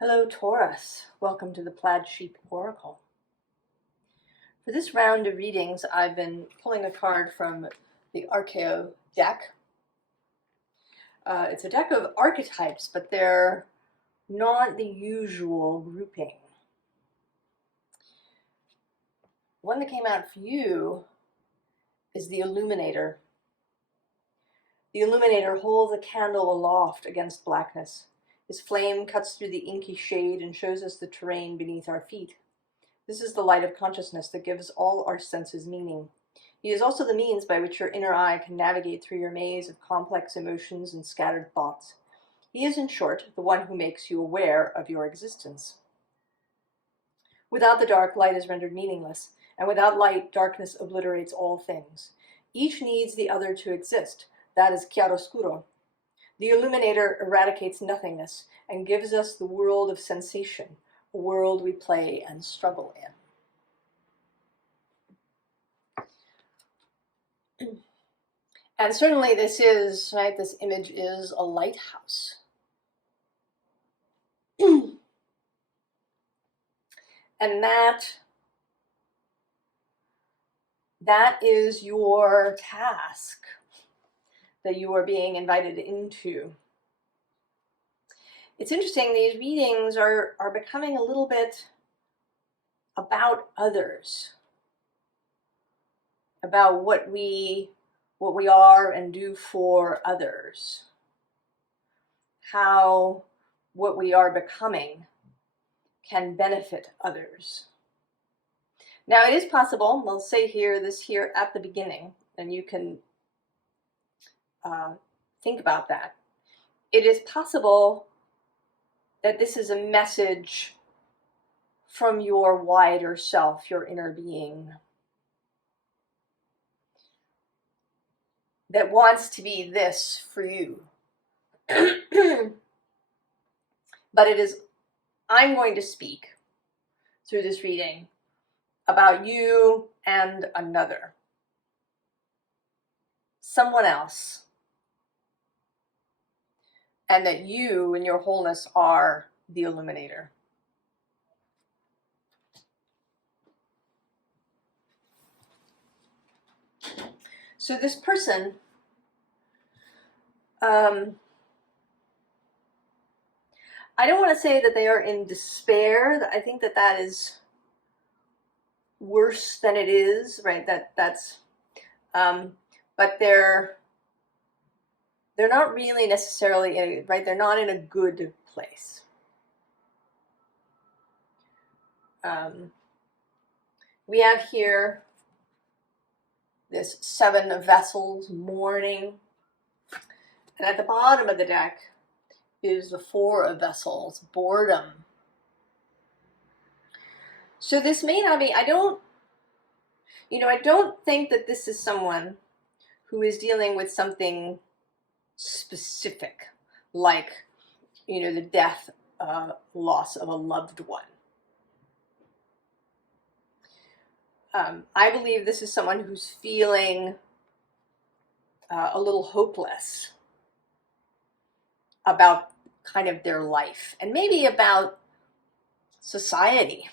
Hello Taurus, welcome to the Plaid Sheep Oracle. For this round of readings, I've been pulling a card from the Archeon deck. It's a deck of archetypes, but they're not the usual grouping. One that came out for you is the Illuminator. The Illuminator holds a candle aloft against blackness. His flame cuts through the inky shade and shows us the terrain beneath our feet. This is the light of consciousness that gives all our senses meaning. He is also the means by which your inner eye can navigate through your maze of complex emotions and scattered thoughts. He is, in short, the one who makes you aware of your existence. Without the dark, light is rendered meaningless, and without light, darkness obliterates all things. Each needs the other to exist. That is chiaroscuro. The Illuminator eradicates nothingness and gives us the world of sensation, a world we play and struggle in. And certainly this image is a lighthouse. And that is your task that you are being invited into. It's interesting, these readings are becoming a little bit about others, about what we are and do for others, how what we are becoming can benefit others. Now it is possible, we'll say this here at the beginning, and you can think about that. It is possible that this is a message from your wider self, your inner being, that wants to be this for you. But I'm going to speak through this reading about you and another, someone else, and that you in your wholeness are the Illuminator. So this person, I don't want to say that they are in despair. I think that is worse than it is, right? But they're not really necessarily right. They're not in a good place. We have here this 7 of Vessels, mourning, and at the bottom of the deck is the 4 of Vessels, boredom. So this may not be, I don't think that this is someone who is dealing with something specific, like, the death, loss of a loved one. I believe this is someone who's feeling a little hopeless about kind of their life, and maybe about society.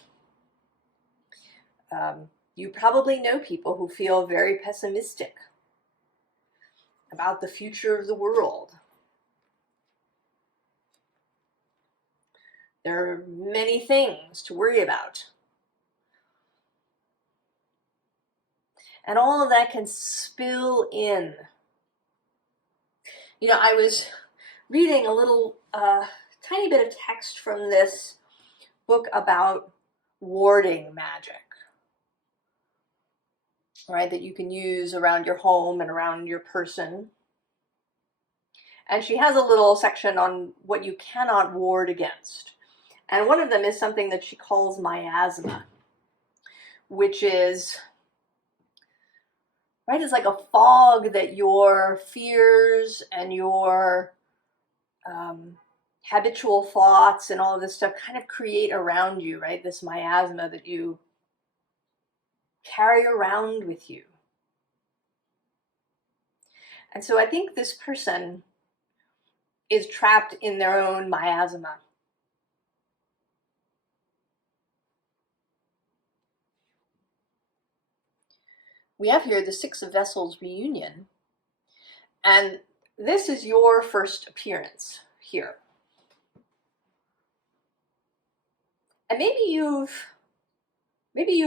You probably know people who feel very pessimistic about the future of the world. There are many things to worry about. And all of that can spill in. I was reading a little tiny bit of text from this book about warding magic, right, that you can use around your home and around your person. And she has a little section on what you cannot ward against. And one of them is something that she calls miasma, which is, right, it's like a fog that your fears and your habitual thoughts and all of this stuff kind of create around you, right? This miasma that you carry around with you. And so I think this person is trapped in their own miasma. we have here the Six of Vessels reunion. And this is your first appearance here. And maybe you've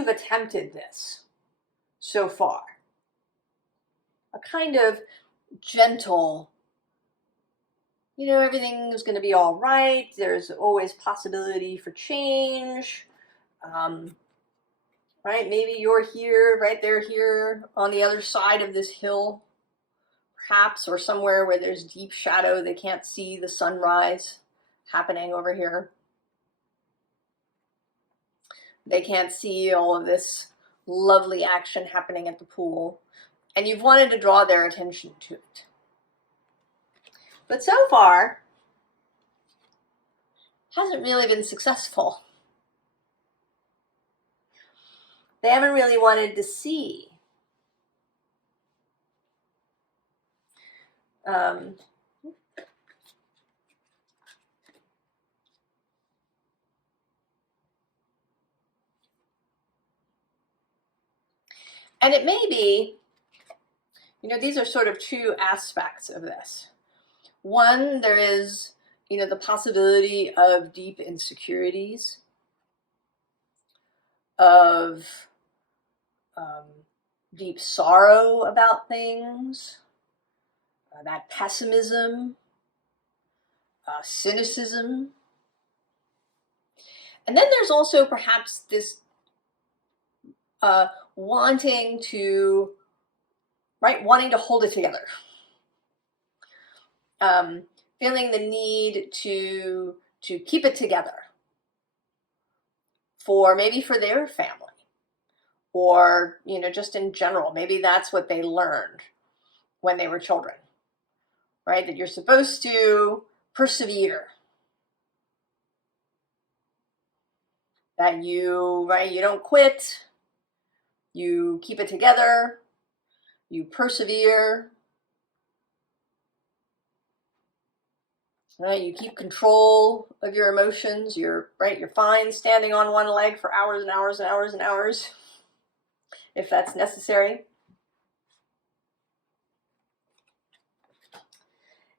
attempted this so far. A kind of gentle, everything is going to be all right. There's always possibility for change. Right? Maybe you're here, right? They're here on the other side of this hill, perhaps, or somewhere where there's deep shadow. They can't see the sunrise happening over here. They can't see all of this lovely action happening at the pool. And you've wanted to draw their attention to it. But so far, hasn't really been successful. They haven't really wanted to see. And it may be, these are sort of two aspects of this. One, there is, the possibility of deep insecurities, of deep sorrow about things, that pessimism, cynicism. And then there's also perhaps this wanting to hold it together. Feeling the need to keep it together maybe for their family, or just in general. Maybe that's what they learned when they were children, right? That you're supposed to persevere, that you don't quit, you keep it together, you persevere, right? You keep control of your emotions. You're fine standing on one leg for hours and hours and hours and hours, if that's necessary.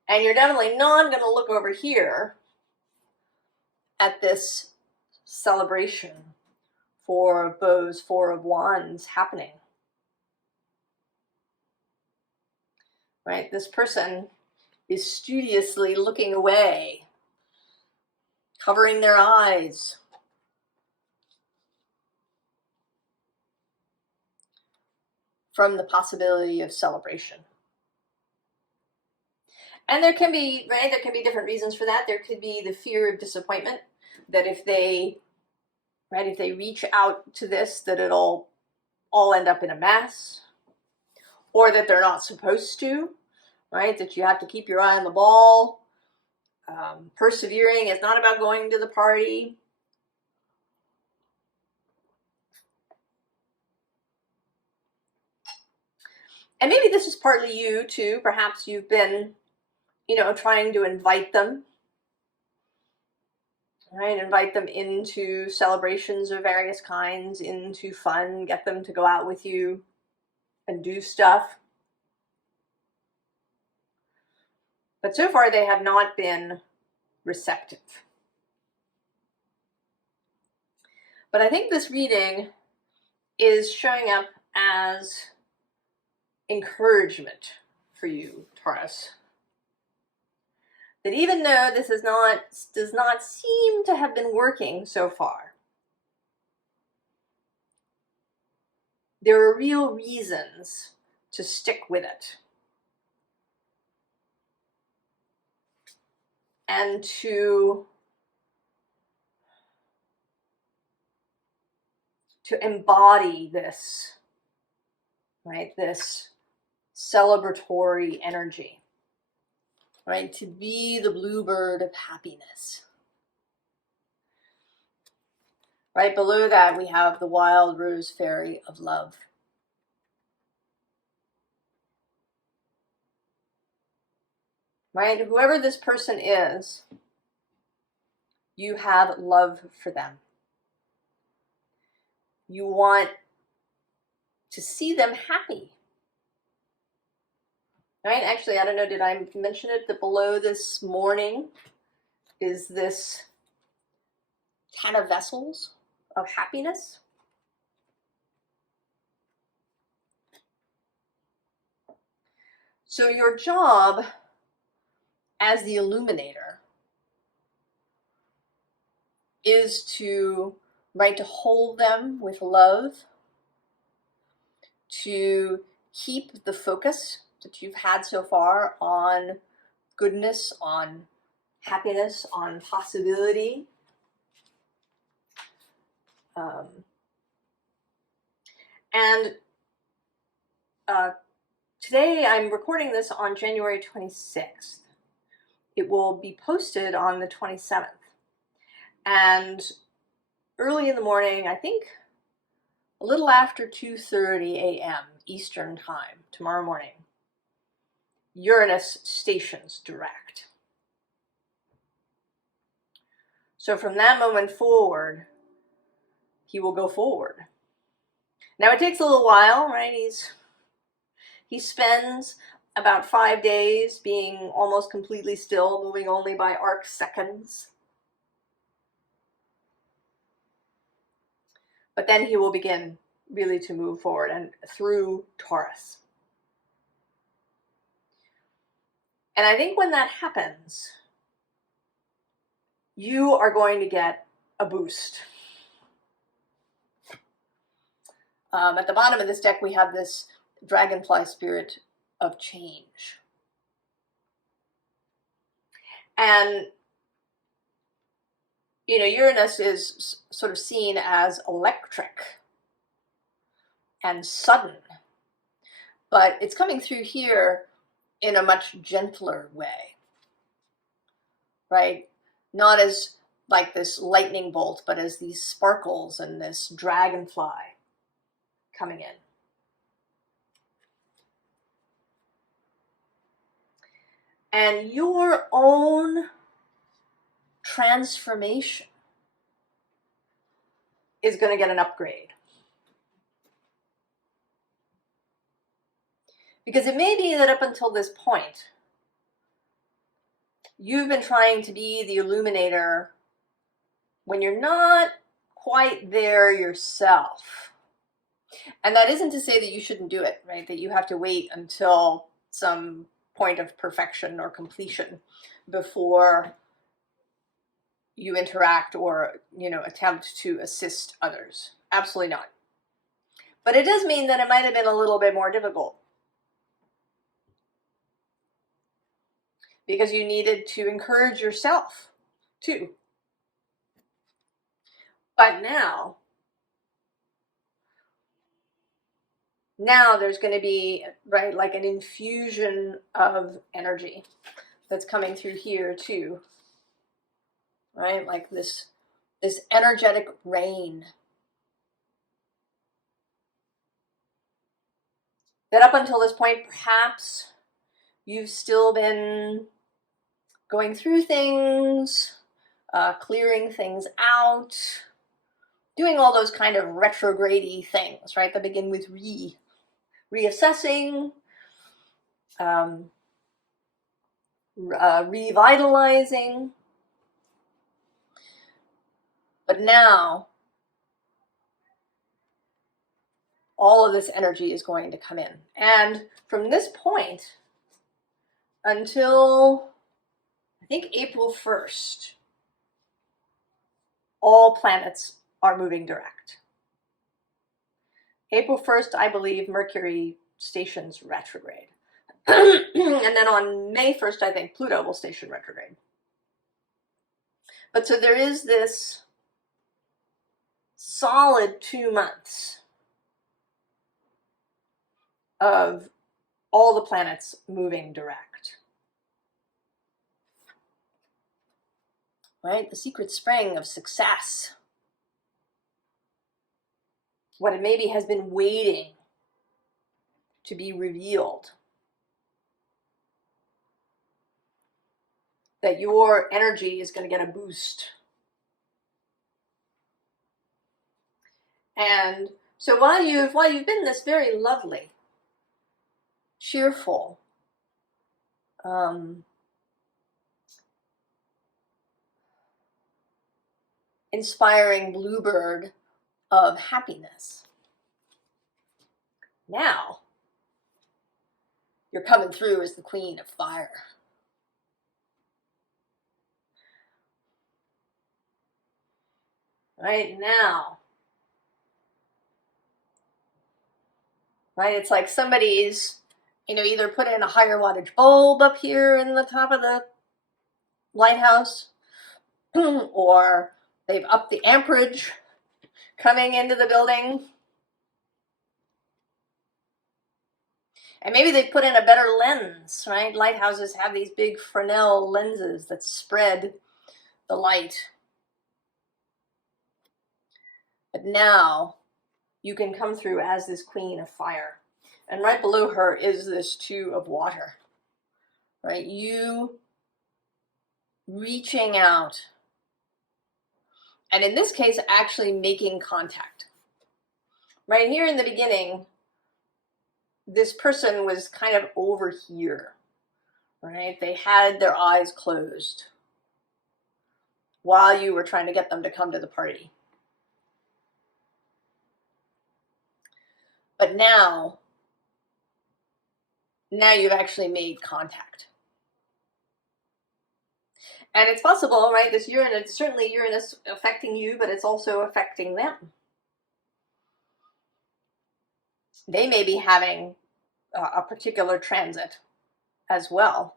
And you're definitely not going to look over here at this celebration for those Four of Wands happening. Right? This person is studiously looking away, covering their eyes. From the possibility of celebration. And there can be different reasons for that. There could be the fear of disappointment, that if they reach out to this, that it'll all end up in a mess, or that they're not supposed to, right? That you have to keep your eye on the ball. Persevering is not about going to the party. And maybe this is partly you too. Perhaps you've been, trying to invite them, right? Invite them into celebrations of various kinds, into fun, get them to go out with you and do stuff. But so far they have not been receptive. But I think this reading is showing up as encouragement for you, Taurus. That even though this does not seem to have been working so far, there are real reasons to stick with it. And to embody this, right? This celebratory energy, right? To be the bluebird of happiness. Right below that, we have the wild rose fairy of love. Right? Whoever this person is, you have love for them. You want to see them happy. Right? Actually, I don't know, did I mention it that below this morning is this 10 of vessels of happiness? So your job as the Illuminator is to, right, to hold them with love, to keep the focus that you've had so far on goodness, on happiness, on possibility. And today I'm recording this on January 26th. It will be posted on the 27th. And early in the morning, I think a little after 2:30 a.m. Eastern Time, tomorrow morning, Uranus stations direct. So from that moment forward, he will go forward. Now it takes a little while, right? He spends about 5 days being almost completely still, moving only by arc seconds. But then he will begin really to move forward and through Taurus. And I think when that happens, you are going to get a boost. At the bottom of this deck, we have this dragonfly spirit of change. And, you know, Uranus is sort of seen as electric and sudden, but it's coming through here in a much gentler way, right? Not as like this lightning bolt, but as these sparkles and this dragonfly coming in. And your own transformation is going to get an upgrade. Because it may be that up until this point, you've been trying to be the Illuminator when you're not quite there yourself. And that isn't to say that you shouldn't do it, right? That you have to wait until some point of perfection or completion before you interact or, you know, attempt to assist others. Absolutely not. But it does mean that it might have been a little bit more difficult, because you needed to encourage yourself too. But now there's going to be, right, like an infusion of energy that's coming through here too, right? Like this energetic rain that up until this point, perhaps you've still been going through things, clearing things out, doing all those kind of retrograde-y things, right? That begin with reassessing, revitalizing. But now, all of this energy is going to come in. And from this point until, I think, April 1st, all planets are moving direct. April 1st, I believe, Mercury stations retrograde. And then on May 1st, I think Pluto will station retrograde. But so there is this solid 2 months of all the planets moving direct. Right? The secret spring of success. What it maybe has been waiting to be revealed. That your energy is going to get a boost. And So while you've been this very lovely, cheerful, inspiring bluebird of happiness, now you're coming through as the Queen of Fire. Right now, right, it's like somebody's, either put in a higher wattage bulb up here in the top of the lighthouse, or they've upped the amperage coming into the building. And maybe they put in a better lens, right? Lighthouses have these big Fresnel lenses that spread the light. But now you can come through as this Queen of Fire. And right below her is this Two of Water, right? You reaching out. And in this case, actually making contact. Right here in the beginning, this person was kind of over here, right? They had their eyes closed while you were trying to get them to come to the party. But now you've actually made contact. And it's possible, right? This Uranus, certainly Uranus affecting you, but it's also affecting them. They may be having a particular transit as well.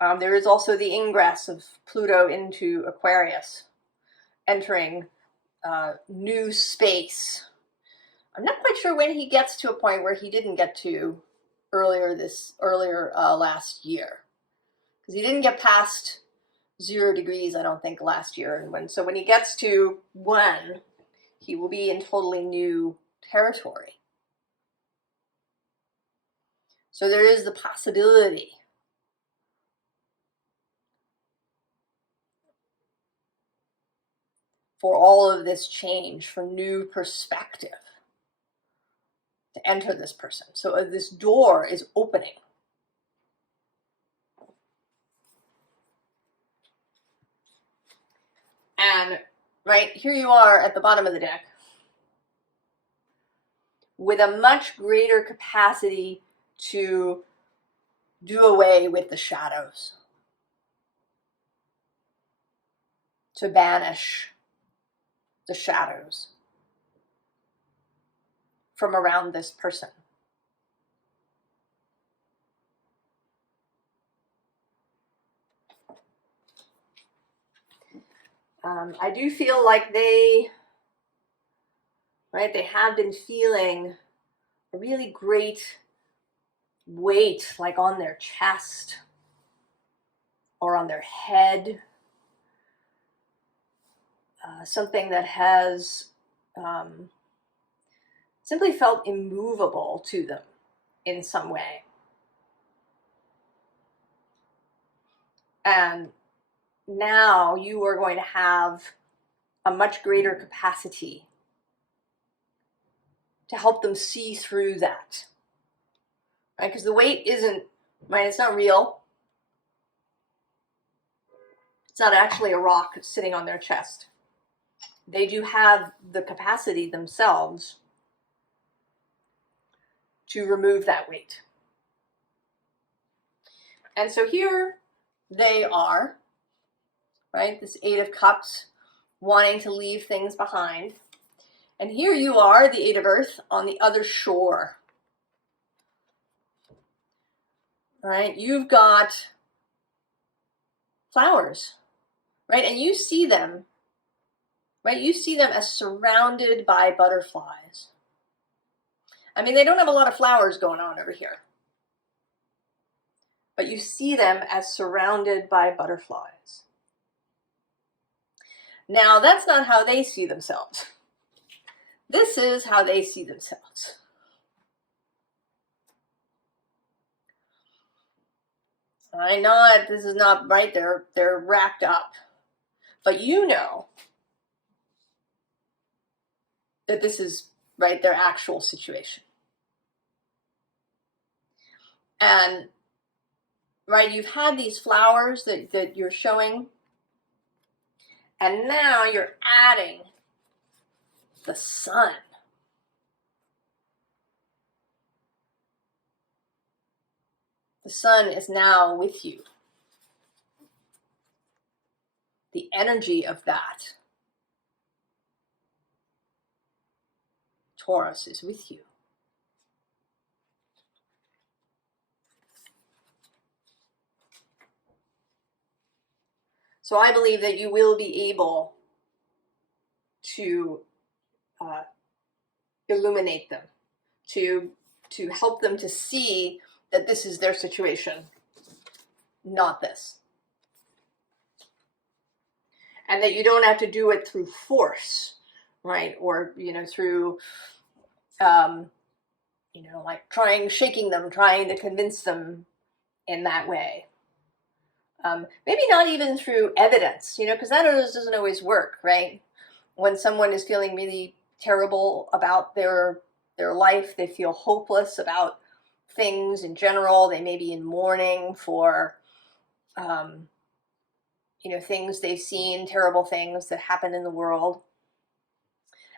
There is also the ingress of Pluto into Aquarius, entering new space. I'm not quite sure when he gets to a point where he didn't get to earlier last year, because he didn't get past 0 degrees, I don't think, last year. And when he gets to 1, he will be in totally new territory. So there is the possibility for all of this change, for new perspective to enter this person. So this door is opening. And right here you are at the bottom of the deck with a much greater capacity to do away with the shadows, to banish the shadows from around this person. I do feel like they have been feeling a really great weight, like on their chest or on their head. Something that has simply felt immovable to them in some way. And now you are going to have a much greater capacity to help them see through that. Right? Because the weight isn't, right, it's not real. It's not actually a rock sitting on their chest. They do have the capacity themselves to remove that weight. And so here they are, right? This 8 of Cups, wanting to leave things behind. And here you are, the 8 of Earth, on the other shore. Right? You've got flowers, right? And you see them, right? You see them as surrounded by butterflies. I mean, they don't have a lot of flowers going on over here, but you see them as surrounded by butterflies. Now, that's not how they see themselves. This is how they see themselves. I know this is not right. They're wrapped up, but you know that this is, right, their actual situation. And, right, you've had these flowers that you're showing, and now you're adding the sun. The sun is now with you. The energy of that Taurus is with you. So I believe that you will be able to illuminate them, to help them to see that this is their situation, not this. And that you don't have to do it through force, right? Or, through, like shaking them, trying to convince them in that way. Maybe not even through evidence, because that doesn't always work, right? When someone is feeling really terrible about their life, they feel hopeless about things in general, they may be in mourning for things they've seen, terrible things that happen in the world.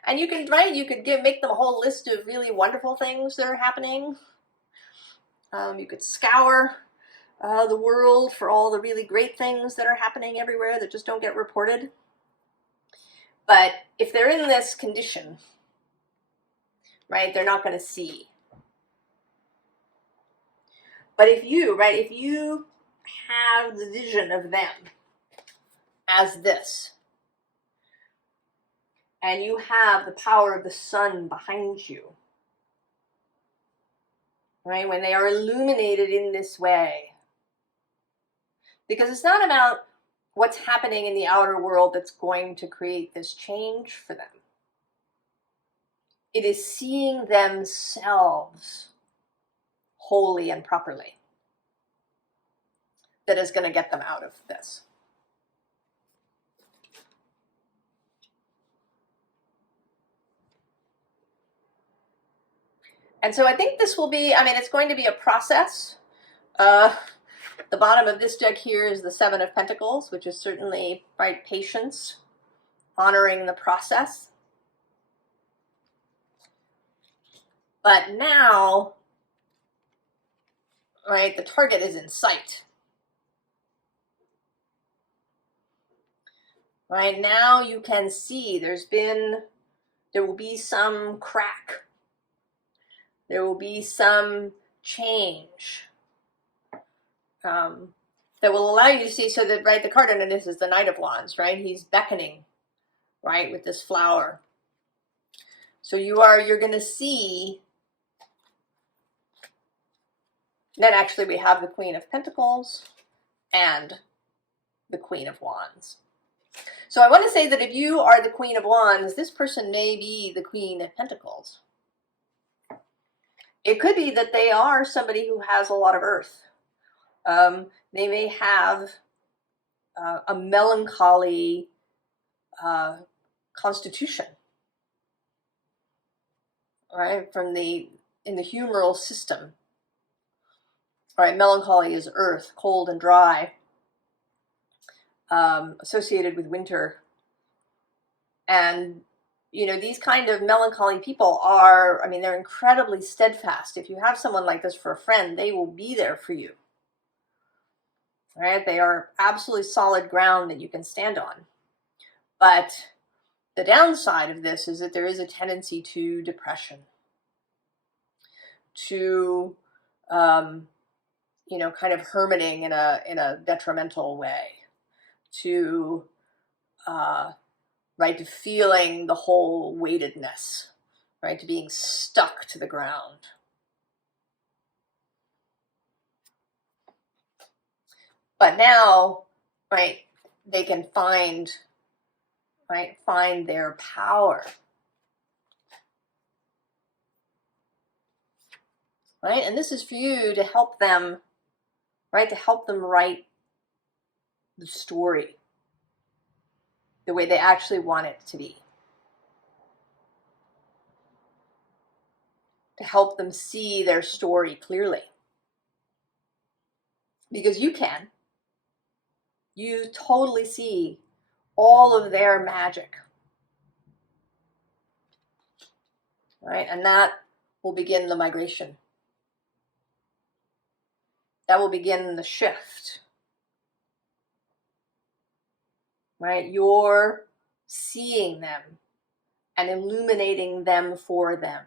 And you could make them a whole list of really wonderful things that are happening. You could scour the world for all the really great things that are happening everywhere that just don't get reported. But if they're in this condition, right, they're not going to see. But if you have the vision of them as this, and you have the power of the sun behind you, right, when they are illuminated in this way, because it's not about what's happening in the outer world that's going to create this change for them. It is seeing themselves wholly and properly that is going to get them out of this. And so I think this will be, it's going to be a process. The bottom of this deck here is the Seven of Pentacles, which is certainly, right, patience, honoring the process. But now, right, the target is in sight. Right, now you can see there will be some crack. There will be some change that will allow you to see, so that, right, the card under this is the Knight of Wands, right? He's beckoning, right, with this flower. So you're going to see that actually we have the Queen of Pentacles and the Queen of Wands. So I want to say that if you are the Queen of Wands, this person may be the Queen of Pentacles. It could be that they are somebody who has a lot of earth. They may have a melancholy constitution, right? In the humoral system. All right, melancholy is earth, cold and dry, associated with winter. And, these kind of melancholy people are, they're incredibly steadfast. If you have someone like this for a friend, they will be there for you. All right, they are absolutely solid ground that you can stand on. But the downside of this is that there is a tendency to depression, to kind of hermiting in a detrimental way, to right, to feeling the whole weightedness, right, to being stuck to the ground. But now, right, they can find their power. Right? And this is for you to help them, right, to help them write the story the way they actually want it to be. to help them see their story clearly. Because you can. You totally see all of their magic. Right? And that will begin the migration. That will begin the shift. Right? You're seeing them and illuminating them for them.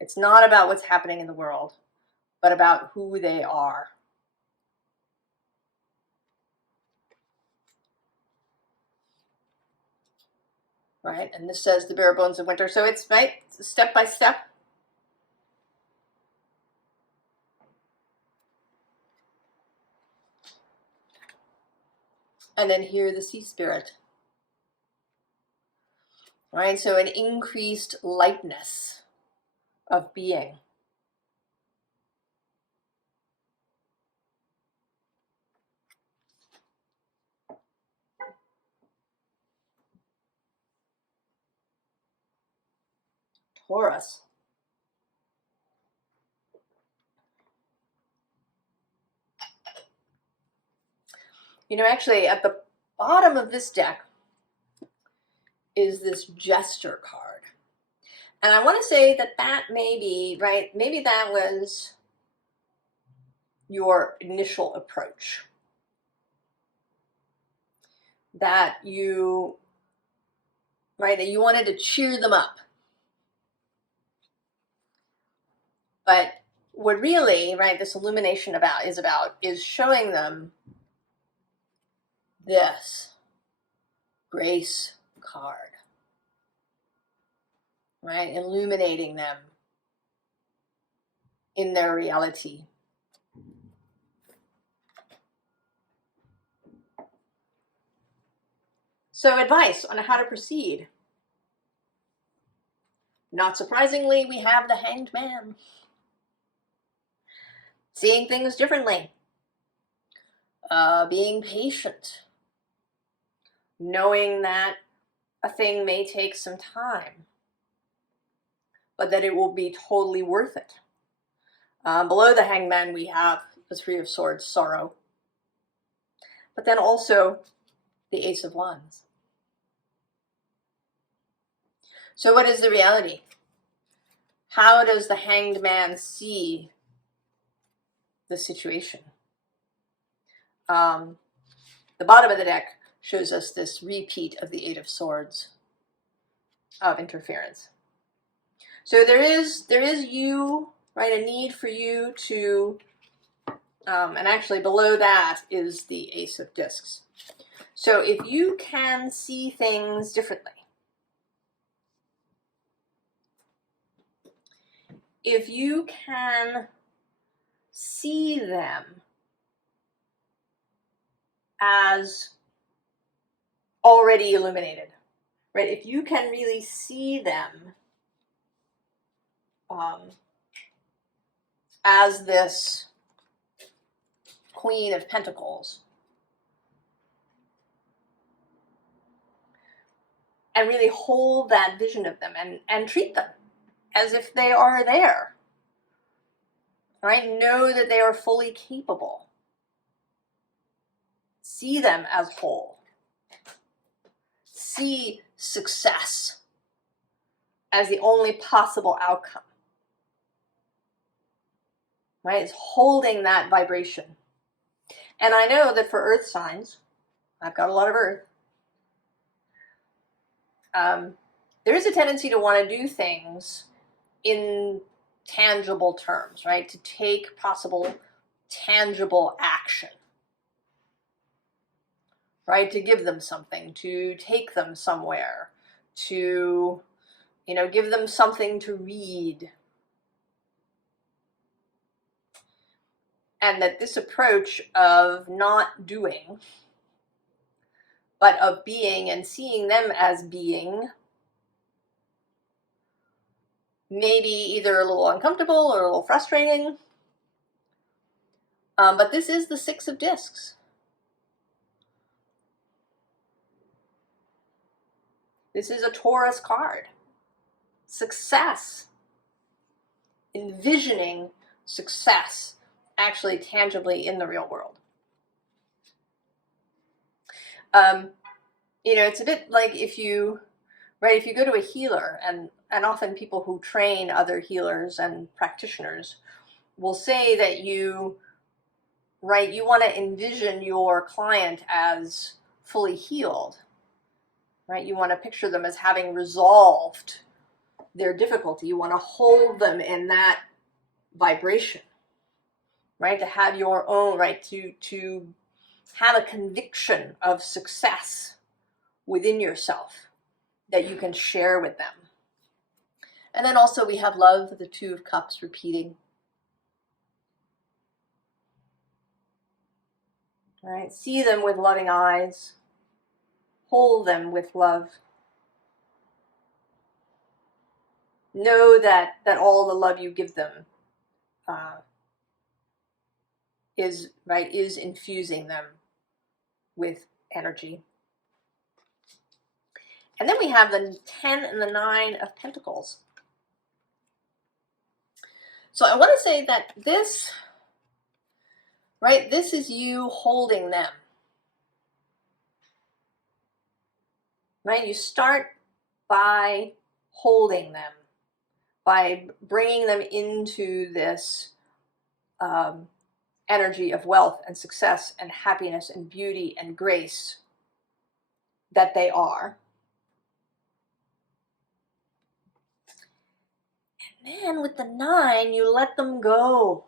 It's not about what's happening in the world, but about who they are. Right? And this says the bare bones of winter. So it's right, step by step. And then here the sea spirit. Right? So an increased lightness of being. Taurus. You know, actually at the bottom of this deck is this Jester card. And I want to say that that may be, right, maybe that was your initial approach. That you, right, that you wanted to cheer them up. But what really, right, this illumination is showing them this grace card. Right, illuminating them in their reality. So advice on how to proceed. Not surprisingly, we have the Hanged Man. Seeing things differently. Being patient. Knowing that a thing may take some time, but that it will be totally worth it. Below the Hanged Man, we have the Three of Swords, sorrow. But then also the Ace of Wands. So what is the reality? How does the Hanged Man see the situation? The bottom of the deck shows us this repeat of the Eight of Swords of interference. So there is you, right, a need for you to, and actually below that is the Ace of Discs. So if you can see things differently, if you can see them as already illuminated, right? If you can really see them as this Queen of Pentacles, and really hold that vision of them and treat them as if they are there, right? Know that they are fully capable. See them as whole. See success as the only possible outcome, right? It's holding that vibration. And I know that for earth signs, I've got a lot of earth, there is a tendency to want to do things in tangible terms, right? To take possible tangible action, right? To give them something, to take them somewhere, to, you know, give them something to read. And that this approach of not doing, but of being and seeing them as being, maybe either a little uncomfortable or a little frustrating. But this is the Six of Discs. This is a Taurus card. success, envisioning success actually tangibly in the real world. You know, it's a bit like if you go to a healer, and often people who train other healers and practitioners will say that you want to envision your client as fully healed, right? You want to picture them as having resolved their difficulty. You want to hold them in that vibration, right? To have your own, right? To have a conviction of success within yourself that you can share with them. And then also we have love, the Two of Cups repeating. All right, see them with loving eyes. Hold them with love. Know that all the love you give them is infusing them with energy. And then we have the 10 and the 9 of Pentacles. So I want to say that this is you holding them. Right? You start by holding them, by bringing them into this energy of wealth and success and happiness and beauty and grace that they are. And then with the 9, you let them go.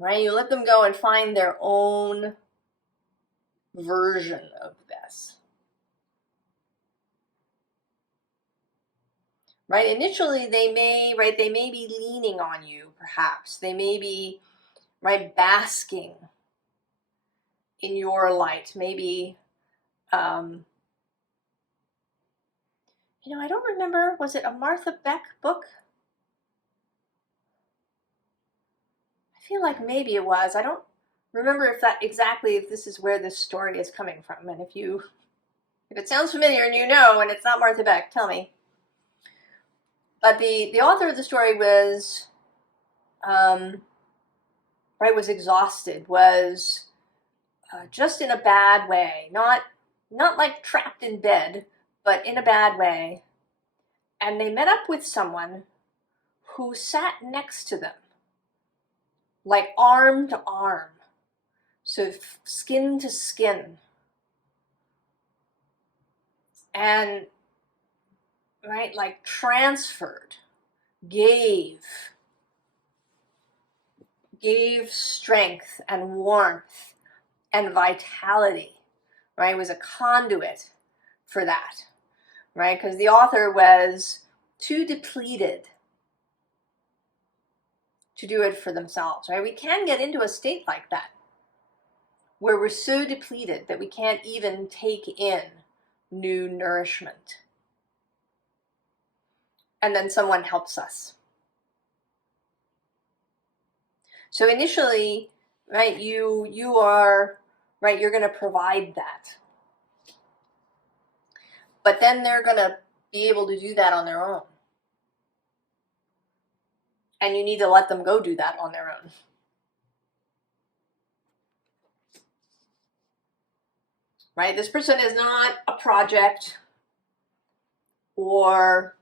Right? You let them go and find their own version of this. Right? Initially, they may be leaning on you, perhaps. They may be, basking in your light. Maybe, I don't remember, was it a Martha Beck book? I feel like maybe it was. I don't remember if this is where this story is coming from. And if it sounds familiar and and it's not Martha Beck, tell me. But the author of the story was, was exhausted, was just in a bad way, not like trapped in bed, but in a bad way. And they met up with someone who sat next to them, like arm to arm, so skin to skin. And, transferred, gave strength and warmth and vitality, right? It was a conduit for that, right? Because the author was too depleted to do it for themselves, right? We can get into a state like that, where we're so depleted that we can't even take in new nourishment. And then someone helps us. So initially, you are, you're going to provide that. But then they're going to be able to do that on their own. And you need to let them go do that on their own. Right? This person is not a project or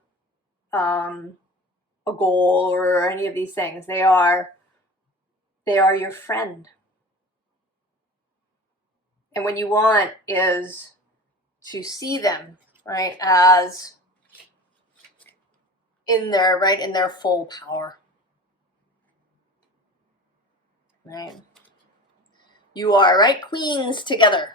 a goal or any of these things. They are your friend. And what you want is to see them, as in their full power. Right? You are, queens together.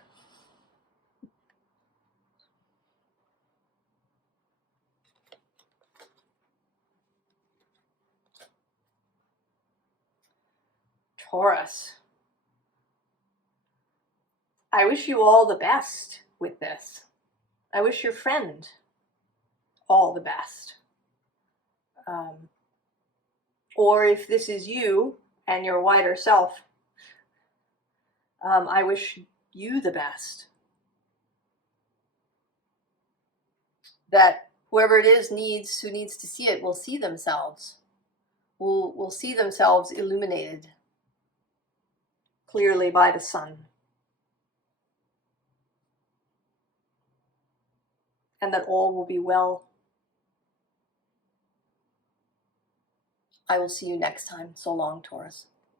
Taurus. I wish you all the best with this. I wish your friend all the best. Or if this is you and your wider self, I wish you the best. that whoever it is who needs to see it will see themselves, will see themselves illuminated clearly by the sun. And that all will be well. I will see you next time. So long, Taurus.